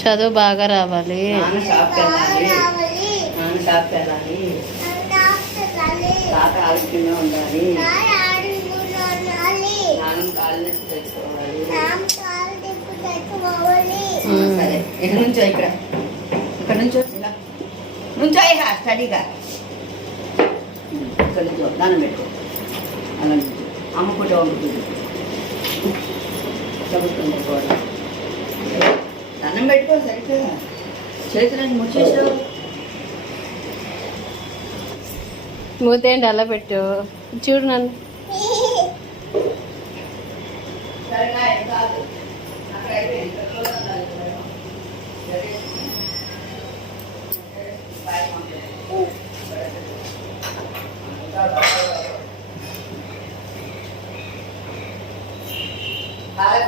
చదువు బాగా రావాలి. షాప్కి వెళ్ళాలి. తాత ఆరోగ్యంగా ఉండాలి. నాన్న కాళ్ళు తెచ్చుకోవాలి. సరే ఇక్కడ నుంచో ఇక్కడ నుంచో ఇలా నుంచో స్టడీగా ఇక్కడ నుంచో దానం పెట్టుకో. అలా నుంచో అమ్మ పుట్ట వండుతుంది చదువుతుంది కూడా దండం పెట్టుకో. సరిగ్గా చేతులని ముచ్చేసావు. మూతేంటి అలా పెట్టు చూడు నన్ను. సరేనా కాదు అక్కడ అయిపోయింది. బాగా